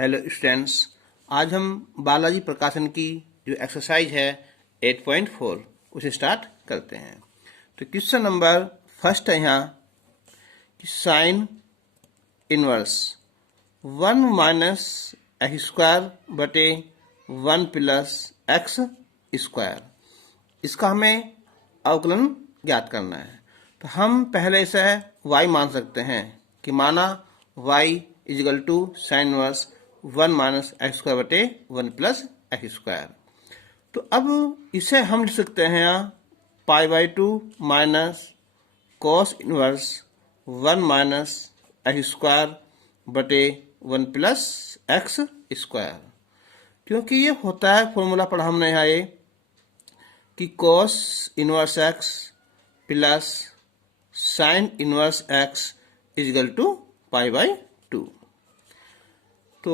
Hello students, आज हम बालाजी प्रकाशन की जो एक्सरसाइज है 8.4 उसे स्टार्ट करते हैं। तो क्वेश्चन नंबर फर्स्ट है यहाँ कि sign inverse 1 minus x square बटे 1 प्लस एक्स स्क्वायर, इसका हमें अवकलन ज्ञात करना है। तो हम पहले इसे y मान सकते हैं कि माना y is equal to sine inverse 1 minus x square बटे 1 प्लस एक्स स्क्वायर। तो अब इसे हम लिख सकते हैं यहाँ पाई by 2 minus cos inverse 1 minus x square बटे 1 प्लस एक्स स्क्वायर, क्योंकि ये होता है फॉर्मूला पढ़ा हमने यहाँ ये कि cos inverse x plus sine inverse x is equal to pi by 2। तो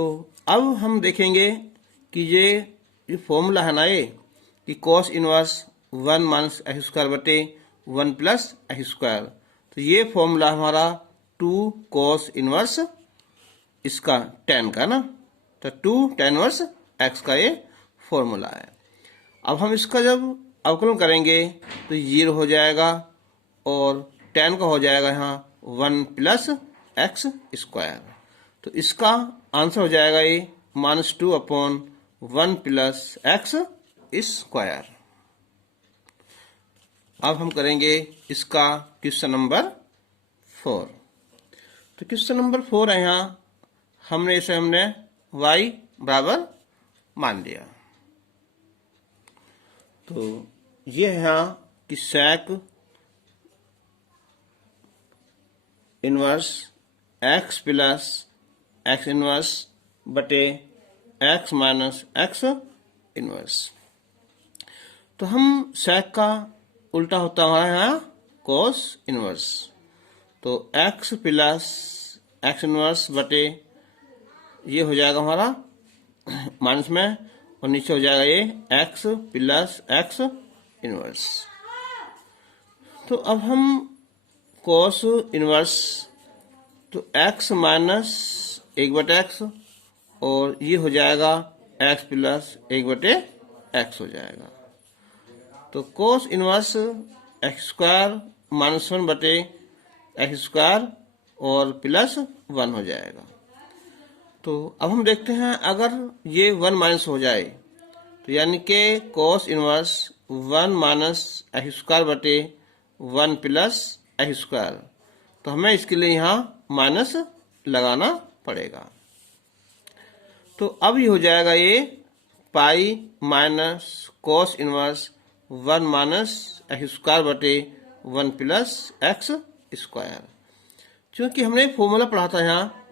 अब हम देखेंगे कि ये फॉर्मूला है ना ये कि cos inverse 1 minus x square बटे 1 प्लस एक्स स्क्वायर, तो ये फॉर्मूला हमारा 2 कॉस इनवर्स इसका tan का ना, तो 2 tan इनवर्स x का ये फॉर्मूला है। अब हम इसका जब अवकलन करेंगे तो 0 हो जाएगा और tan का हो जाएगा यहाँ 1 प्लस एक्स स्क्वायर। तो इसका आंसर हो जाएगा ये -2 अपॉन 1 प्लस एक्स स्क्वायर। अब हम करेंगे इसका क्वेश्चन नंबर 4। तो क्वेश्चन नंबर 4 है यहाँ हमने y बराबर मान लिया। तो ये है यहाँ कि sec inverse x plus x inverse बटे x माइनस एक्स इनवर्स। तो हम sec का उल्टा होता है हमारा यहाँ cos इनवर्स, तो x प्लस एक्स इनवर्स बटे ये हो जाएगा हमारा माइनस में और नीचे हो जाएगा ये x प्लस एक्स इनवर्स। तो अब हम cos इनवर्स तो x माइनस 1/x और ये हो जाएगा x प्लस 1/x हो जाएगा। तो cos inverse x square minus 1 बटे एक्स स्क्वायर और प्लस 1 हो जाएगा। तो अब हम देखते हैं अगर ये 1 माइनस हो जाए तो यानी कि cos inverse 1 minus x square बटे 1 प्लस एक्स स्क्वायर, तो हमें इसके लिए यहाँ माइनस लगाना पड़ेगा। तो अब ये हो जाएगा ये pi minus cos inverse 1 minus x square बटे 1 प्लस एक्स स्क्वायर। क्योंकि हमने फॉर्मूला पढ़ा था यहाँ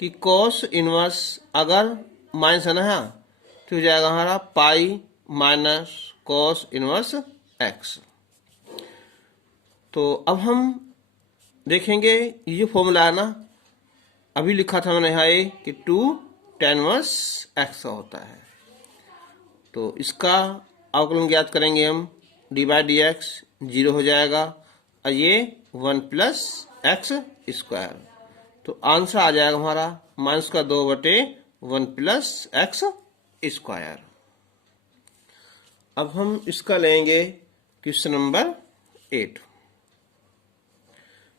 कि कॉस इनवर्स अगर माइनस है ना यहाँ तो हो जाएगा हमारा pi minus cos inverse x. तो अब हम देखेंगे ये फॉर्मूला है ना, अभी लिखा था मैंने यहाँ ये कि 2 tan इनवर्स x का होता है। तो इसका अवकलन ज्ञात करेंगे हम, डी बाई डी एक्स 0 हो जाएगा और ये 1 प्लस एक्स स्क्वायर। तो आंसर आ जाएगा हमारा माइनस का 2 बटे 1 प्लस एक्स स्क्वायर। अब हम इसका लेंगे क्वेश्चन नंबर 8।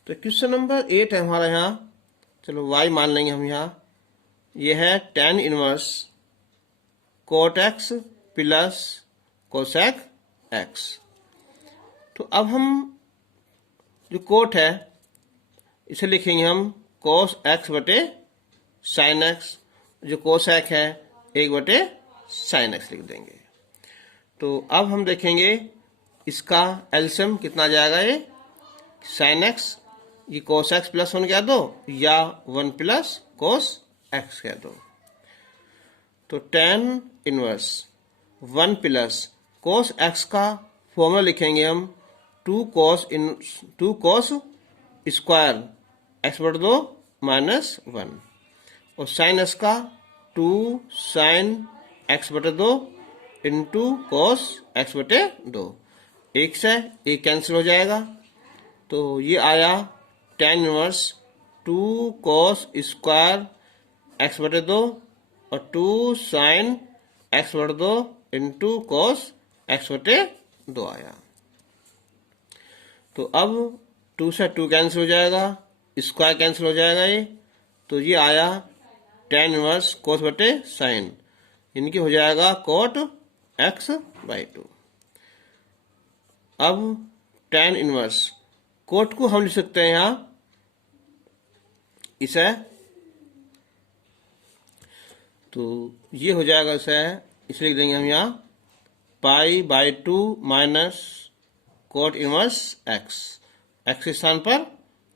तो क्वेश्चन नंबर 8 है हमारा यहाँ, चलो y मान लेंगे हम यहाँ, ये है tan inverse cot x plus cosec x। तो अब हम जो कोट है इसे लिखेंगे हम cos x बटे sin x, जो cosec है 1 बटे sin x लिख देंगे। तो अब हम देखेंगे इसका एलसीएम कितना जाएगा, ये sin x ये cos x प्लस 1 कह दो या 1 प्लस cos x कह दो। तो tan inverse 1 plus cos x का फॉर्मूला लिखेंगे हम 2 cos स्क्वायर x बटे 2 माइनस 1 और sin x का 2 sin x बटे 2 इंटू cos x बटे 2। एक से एक कैंसिल हो जाएगा, तो ये आया tan inverse 2 cos square x बटे 2 और 2 साइन एक्स बटे 2 इंटू कॉस एक्स बटे 2 आया। तो अब 2 से 2 कैंसिल हो जाएगा, स्क्वायर कैंसिल हो जाएगा ये, तो ये आया tan इनवर्स कोस बटे साइन, इनकी हो जाएगा कोट एक्स बाई 2। अब tan इनवर्स कोट को हम लिख सकते हैं यहाँ इसे, तो ये हो जाएगा इसे, इसलिए लिख देंगे हम यहाँ पाई by 2 minus cot inverse x, x के स्थान पर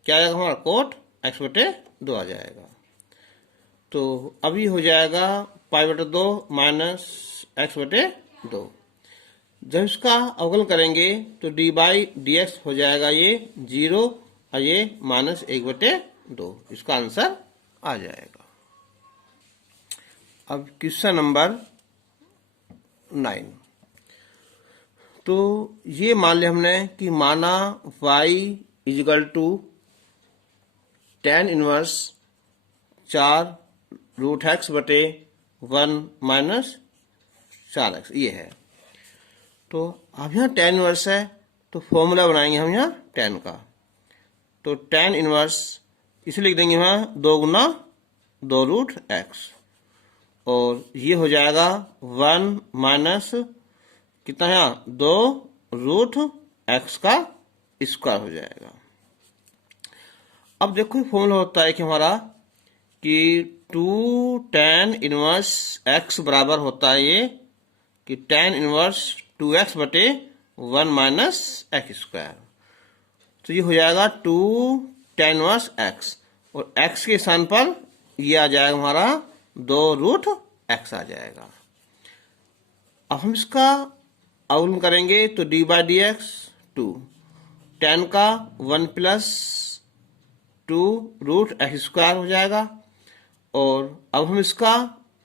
क्या आएगा हमारा कोट एक्स बटे 2 आ जाएगा। तो अभी हो जाएगा पाई बटे 2 माइनस एक्स बटे 2। जब इसका अवकलन करेंगे तो डी बाई डी एक्स हो जाएगा ये 0 और ये माइनस 1 बटे 2, इसका आंसर आ जाएगा। अब क्वेश्चन नंबर 9। तो ये मान लिया हमने कि माना y is equal to tan inverse 4 root x बटे 1 माइनस 4x ये है। तो अब यहाँ tan इनवर्स है तो फॉर्मूला बनाएंगे हम यहाँ tan का, तो tan इनवर्स इसे लिख देंगे यहाँ 2 गुना 2 रूट एक्स, और ये हो जाएगा 1 माइनस कितना है 2 रूट एक्स का स्क्वायर हो जाएगा। अब देखो फॉर्मूला होता है कि हमारा कि 2 tan इनवर्स x बराबर होता है ये कि tan इनवर्स 2x बटे 1 माइनस एक्स स्क्वायर, तो ये हो जाएगा 2 tan इनवर्स x, और x के स्थान पर ये आ जाएगा हमारा 2 रूट x आ जाएगा। अब हम इसका अवकलन करेंगे तो d by d x 2 tan का 1 प्लस 2 रूट एक्स स्क्वायर हो जाएगा, और अब हम इसका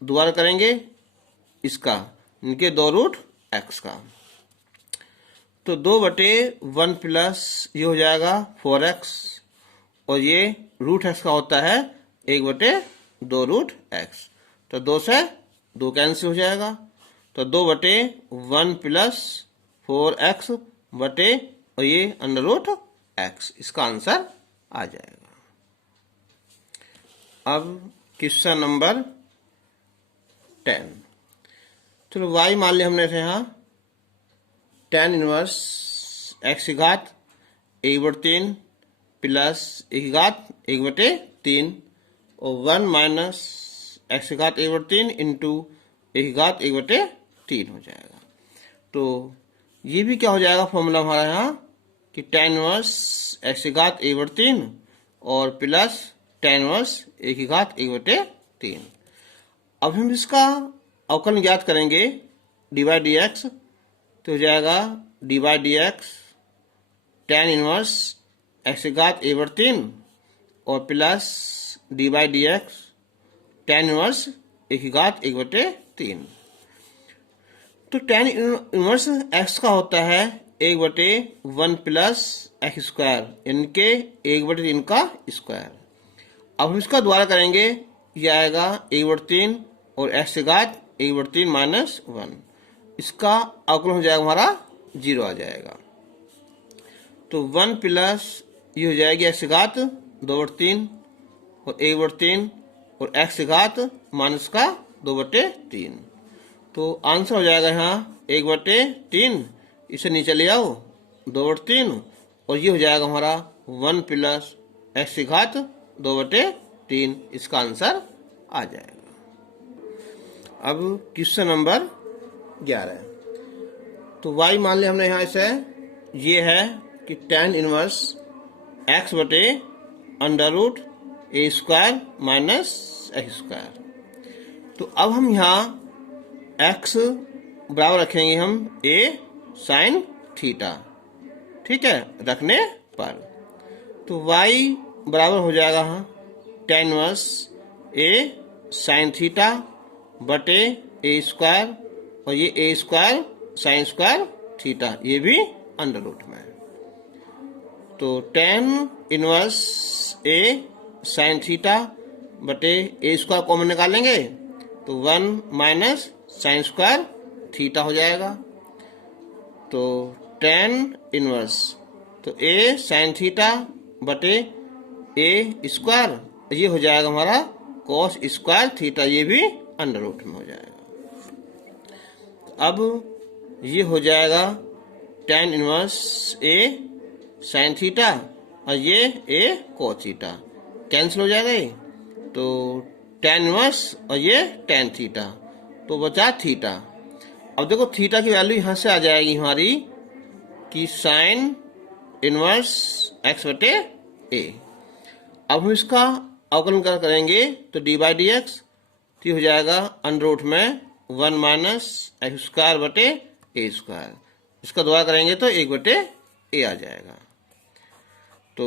दोबारा करेंगे इसका इनके 2 रूट एक्स का, तो 2 बटे 1 प्लस ये हो जाएगा 4x, और ये रूट एक्स का होता है 1 बटे 2 रूट एक्स, तो 2 से 2 कैंसिल हो जाएगा, तो 2 बटे 1 प्लस 4x बटे और ये अंडर रूट एक्स, इसका आंसर आ जाएगा। अब क्वेश्चन नंबर 10। चलो y मान लिया हमने यहाँ tan इनवर्स x की घात 1/3 प्लस 1 की घात 1/3 और 1 माइनस x की घात 1/3 इंटू 1 की घात 1/3 हो जाएगा। तो ये भी क्या हो जाएगा फॉर्मूला हमारा यहाँ कि tan इनवर्स x की घात 1/3 और प्लस tan इनवर्स 1 की घात 1/3। अब हम इसका अवकलन ज्ञात करेंगे डी बाई डी एक्स, तो हो जाएगा D by d x tan inverse x की घात 1/3 और plus D by d x tan inverse 1 की घात 1/3। तो tan इनवर्स x का होता है 1/1 प्लस एक्स स्क्वायर, इनके 1/3 का स्क्वायर। अब हम इसका दोबारा करेंगे, ये आएगा 1/3 और x की घात 1/3 माइनस 1, इसका अवकलन हो जाएगा हमारा 0 आ जाएगा। तो 1 प्लस ये हो जाएगी x की घात 2/3 और 1/3 और x की घात माइनस का 2/3, तो आंसर हो जाएगा यहाँ 1/3, इसे नीचे ले आओ 2/3 और ये हो जाएगा हमारा 1 प्लस एक्स की घात 2/3, इसका आंसर आ जाएगा। अब क्वेश्चन नंबर 11। तो y मान लिया हमने यहाँ इसे, ये है कि tan इनवर्स x बटे अंडर रूट ए स्क्वायर माइनस एक्स स्क्वायर। तो अब हम यहाँ x बराबर रखेंगे हम a साइन थीटा, ठीक है, रखने पर तो y बराबर हो जाएगा tan inverse a sine theta बटे ए स्क्वायर और ये a square sine square theta, ये भी अंडर रूट में। तो tan inverse a sine theta बटे ए स्क्वायर कॉमन निकालेंगे तो 1 माइनस साइन स्क्वायर थीटा हो जाएगा। तो tan इनवर्स, तो a साइन थीटा बटे a स्क्वायर, ये हो जाएगा हमारा cos स्क्वायर थीटा, ये भी अंडर रूट में हो जाएगा। अब ये हो जाएगा tan inverse a sine theta और ये a cos थीटा, कैंसिल हो जाएगा ये। तो tan इनवर्स और ये tan थीटा, तो बचा थीटा। अब देखो थीटा की वैल्यू यहाँ से आ जाएगी हमारी कि साइन इनवर्स x बटे a। अब हम इसका अवकलन करेंगे तो डी बाई डी एक्स हो जाएगा अंडर रूट में 1 माइनस एक्स स्क्वायर बटे ए स्क्वायर। इसका दोबारा करेंगे तो 1 बटे ए आ जाएगा। तो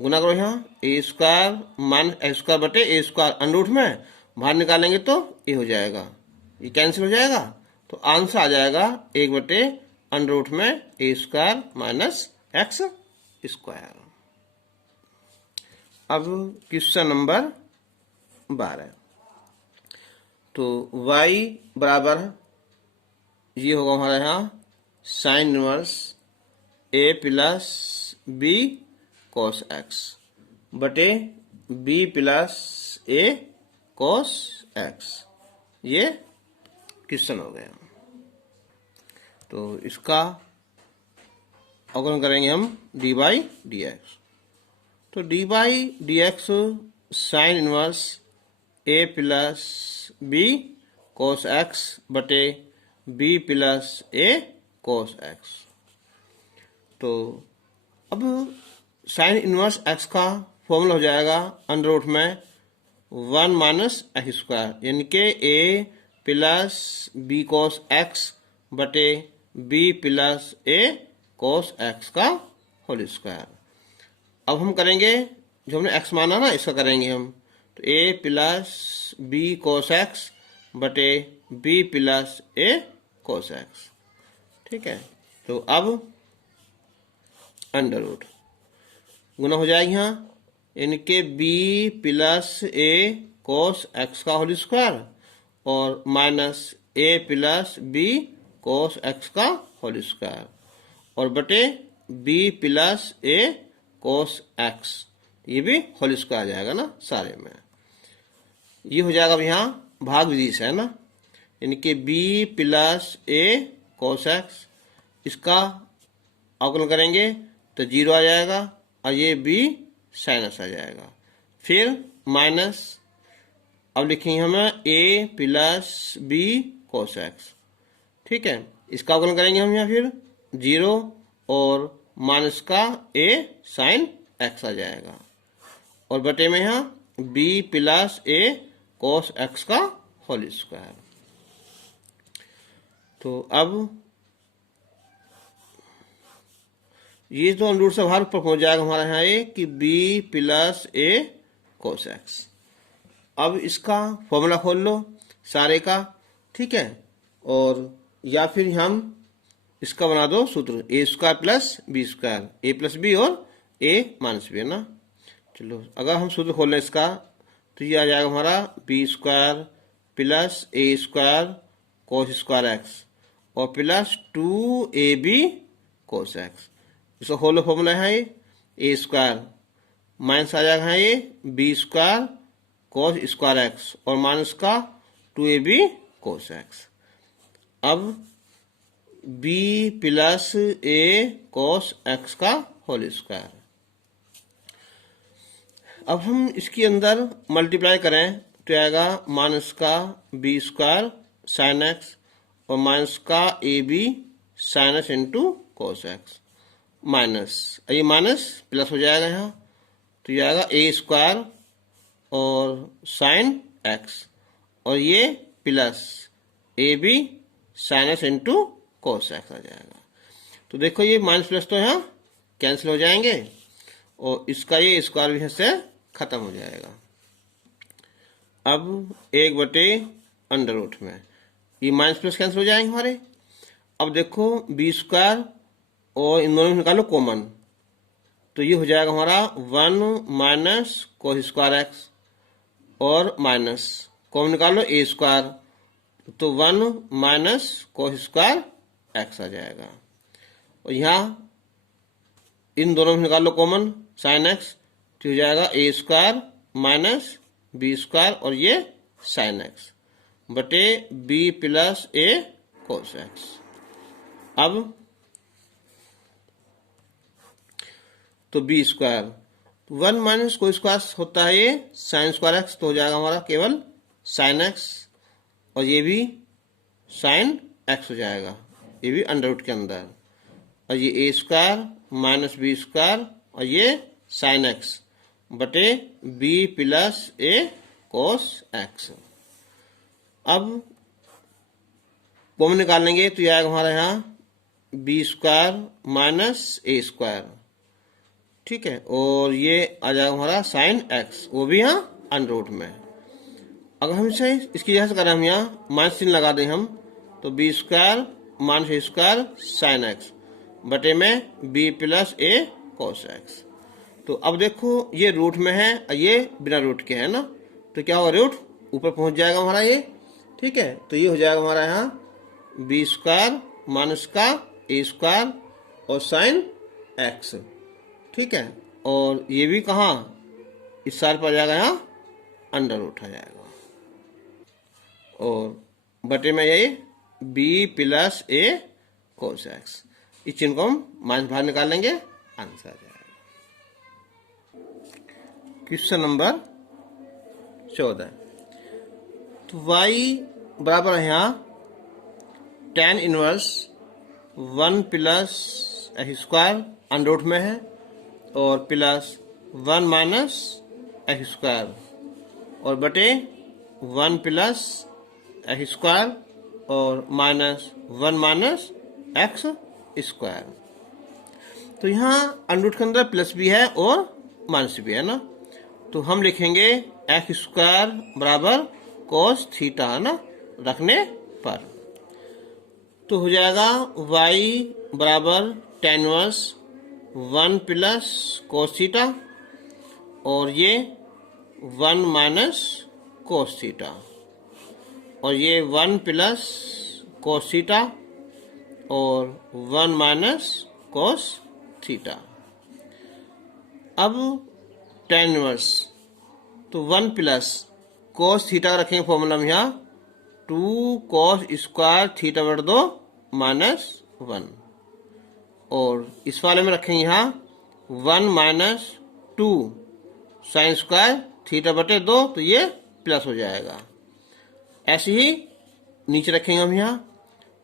गुना करो यहाँ, ए स्क्वायर माइनस एक्स स्क्वायर बटे ए स्क्वायर अंडर रूट में, बाहर निकालेंगे तो ए हो जाएगा, ये कैंसिल हो जाएगा। तो आंसर आ जाएगा 1 बटे अंडर रूट में a square minus x square. अब क्वेश्चन नंबर 12, तो y बराबर ये होगा हमारे यहाँ sine inverse a plus b cos x बटे b plus a cos x, ये क्वेश्चन हो गया। तो इसका अवकलन करेंगे हम डी बाई डी एक्स। तो d by d x sine inverse a plus b cos x बटे b plus a cos x. तो अब साइन इनवर्स x का फॉर्मूला हो जाएगा अंडर रूट में 1 माइनस एक्स स्क्वायर, यानी कि a plus b cos x बटे b plus a cos x का होल स्क्वायर। अब हम करेंगे जो हमने x माना ना, इसका करेंगे हम, तो a plus b cos x बटे b plus a cos x, ठीक है। तो अब अंडर रूट गुना हो जाएगी यहाँ, यानी कि b plus a cos x का होल स्क्वायर और minus a plus b cos x का होल स्क्वायर और बटे b plus a cos x, ये भी होल स्क्वायर आ जाएगा ना सारे में। ये हो जाएगा अब यहाँ भाग विधि से, है ना, यानी कि b plus a cos x, इसका अवकलन करेंगे तो 0 आ जाएगा और ये b साइनस आ जाएगा। फिर माइनस, अब लिखेंगे हमें a plus b cos x, ठीक है। इसका अवकलन करेंगे हम यहाँ फिर 0 और माइनस का a साइन एक्स आ जाएगा और बटे में यहाँ b plus a cos x का होल स्क्वायर। तो अब ये तो अंडर रूट से बाहर ऊपर पहुंच जाएगा हमारे यहाँ ये कि b plus a cos x. अब इसका फॉर्मूला खोल लो सारे का, ठीक है, और या फिर हम इसका बना दो सूत्र ए स्क्वायर प्लस बी स्क्वायर, ए प्लस बी और ए माइनस बी, है ना। चलो अगर हम सूत्र खोल लें इसका तो ये आ जाएगा हमारा b square plus a square cos square x और प्लस 2ab कॉस एक्स। इसका होल फॉर्मूला है ये ए स्क्वायर माइनस आ जाएगा ये b square cos square x और माइनस का 2ab कॉस एक्स। अब b plus a cos x का होल स्क्वायर। अब हम इसके अंदर मल्टीप्लाई करें तो आएगा माइनस का बी स्क्वायर साइन एक्स और माइनस का A B sinus into cos X, minus ये माइनस प्लस हो जाएगा यहाँ, तो ये आएगा ए स्क्वायर और साइन एक्स और ये plus A B sinus into cos X आ जाएगा। तो देखो ये माइनस प्लस तो यहाँ कैंसिल हो जाएंगे और इसका ये स्क्वायर भी से खत्म हो जाएगा। अब 1 बटे अंडर रूट में ये माइनस प्लस कैंसिल हो जाएंगे हमारे। अब देखो बी स्क्वायर और इन दोनों में निकालो कॉमन, तो ये हो जाएगा हमारा 1 माइनस कॉस स्क्वायर एक्स और माइनस कॉमन निकालो ए स्क्वायर, तो 1 माइनस कोस स्क्वायर एक्स आ जाएगा। और यहाँ इन दोनों में निकाल लो कॉमन साइन एक्स, तो हो जाएगा a square minus b square और ये साइन एक्स बटे b plus a cos x. अब तो b square 1 minus cos square होता है ये साइन स्क्वायर एक्स, तो हो जाएगा हमारा केवल साइन एक्स और ये भी साइन एक्स हो जाएगा, ये भी अंडर रूट के अंदर। और ये a square minus b square और ये साइन एक्स बटे b plus a cos x. अब कॉमन निकालेंगे तो यह आएगा हमारा यहाँ बी स्क्वायर माइनस ए स्क्वायर, ठीक है, और ये आ जाएगा हमारा साइन एक्स, वो भी यहाँ अंडर रूट में। अगर हम इसे इसकी जगह से करें, हम यहाँ माइनस चिन्ह लगा दें हम, तो बी स्क्वायर माइनस ए स्क्वायर साइन एक्स बटे में B plus a cos x. तो अब देखो ये रूट में है और ये बिना रूट के है ना, तो क्या होगा, रूट ऊपर पहुंच जाएगा हमारा ये, ठीक है। तो ये हो जाएगा हमारा यहाँ बी स्क्वायर माइनस का ए स्क्वायर और साइन एक्स, ठीक है, और ये भी कहाँ इस साइड पर जाएगा, यहाँ अंडर रूट आ जाएगा और बटे में यही B plus a cos x. इस चिन्ह को हम माइनस बाहर निकाल लेंगे, आंसर आ जाएगा। क्वेश्चन नंबर 14, तो y बराबर है यहाँ tan inverse 1 plus x square under root में है और प्लस 1 माइनस एक्स स्क्वायर और बटे 1 प्लस एक्स स्क्वायर और माइनस 1 माइनस एक्स स्क्वायर। तो यहाँ अंडर रूट के अंदर प्लस भी है और माइनस भी है ना, तो हम लिखेंगे एक्स स्क्वायर बराबर कोस थीटा है ना रखने पर, तो हो जाएगा y बराबर tan inverse 1 plus cos theta और ये 1 माइनस कोस थीटा और ये 1 प्लस कोस थीटा और 1 माइनस कोस थीटा। अब tan इनवर्स तो 1 प्लस कोस थीटा रखेंगे फॉर्मूला में यहाँ 2 कोस स्क्वायर थीटा बटे 2 माइनस 1 और इस वाले में रखेंगे यहाँ 1 माइनस 2 साइन स्क्वायर थीटा बटे 2, तो ये प्लस हो जाएगा। ऐसे ही नीचे रखेंगे हम यहाँ,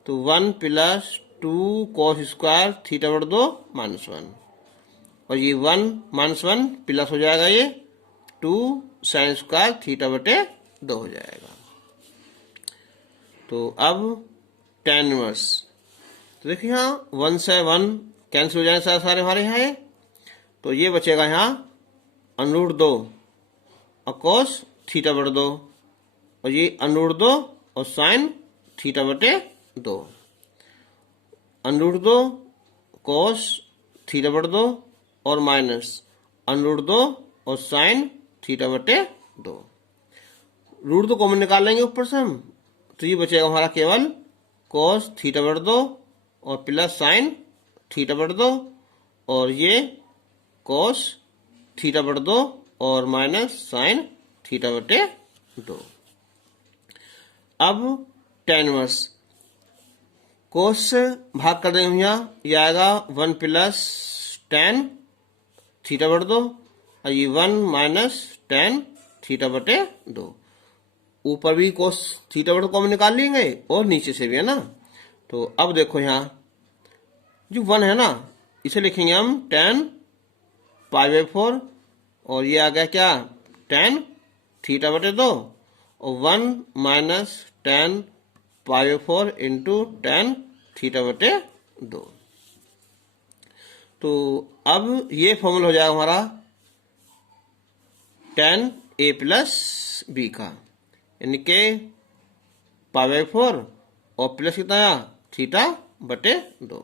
तो 1 प्लस 2 कोस स्क्वायर थीटा बटे 2 माइनस 1 और ये 1 माइनस 1 प्लस हो जाएगा, ये 2 साइन स्क्वायर थीटा बटे 2 हो जाएगा। तो अब tan इनवर्स, तो देखिए यहाँ 1 से 1 कैंसिल हो जाएंगे सारे हमारे यहाँ है, तो ये बचेगा यहाँ अंडर रूट 2 और कोस थीटा बटे 2 और ये अंडर रूट 2 और साइन थीटा बटे 2, अंडर रूट 2 कोस थीटा बटे 2 और माइनस अंडर रूट 2 और साइन थीटा बटे 2। रूट 2 कॉमन निकाल लेंगे ऊपर से हम, तो ये बचेगा हमारा केवल कोस थीटा बटे 2 और प्लस साइन थीटा बटे 2 और ये कोस थीटा बटे 2 और माइनस साइन थीटा बटे 2। अब tan इनवर्स कोस से भाग कर देंगे यहाँ, ये आएगा 1 प्लस tan थीटा बटे 2 और ये 1 माइनस tan थीटा बटे 2। ऊपर भी कोस थीटा बटे कॉमन निकाल लेंगे और नीचे से भी है ना। तो अब देखो यहाँ जो 1 है ना, इसे लिखेंगे हम tan π/4 और ये आ गया क्या tan थीटा बटे 2 और 1 minus tan π/4 into tan theta बटे 2। तो अब ये फॉर्मूला हो जाएगा हमारा tan a प्लस बी का, यानी के π/4 और प्लस कितना आया थीटा बटे 2,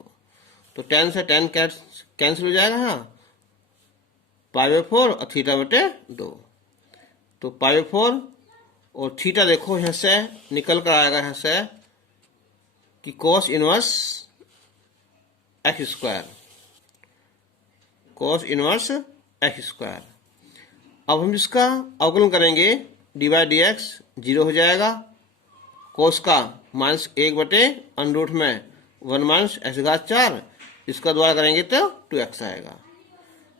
तो tan से tan कैंसिल हो जाएगा यहाँ π/4 और थीटा बटे 2, तो π/4 और थीटा देखो यहाँ से निकल कर आएगा यहाँ से कि cos inverse x square, cos inverse x square. अब हम इसका अवकलन करेंगे, डी बाई डी एक्स 0 हो जाएगा, कोस का -1/√में 1 - x⁴, इसका द्वारा करेंगे तो 2x आएगा।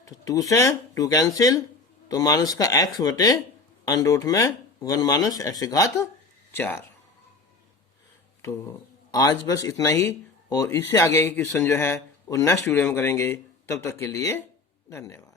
तो 2 से 2 कैंसिल, तो माइनस का x/√में 1 - x⁴। तो आज बस इतना ही, और इससे आगे के क्वेश्चन जो है वो नेक्स्ट वीडियो में करेंगे। तब तक के लिए धन्यवाद।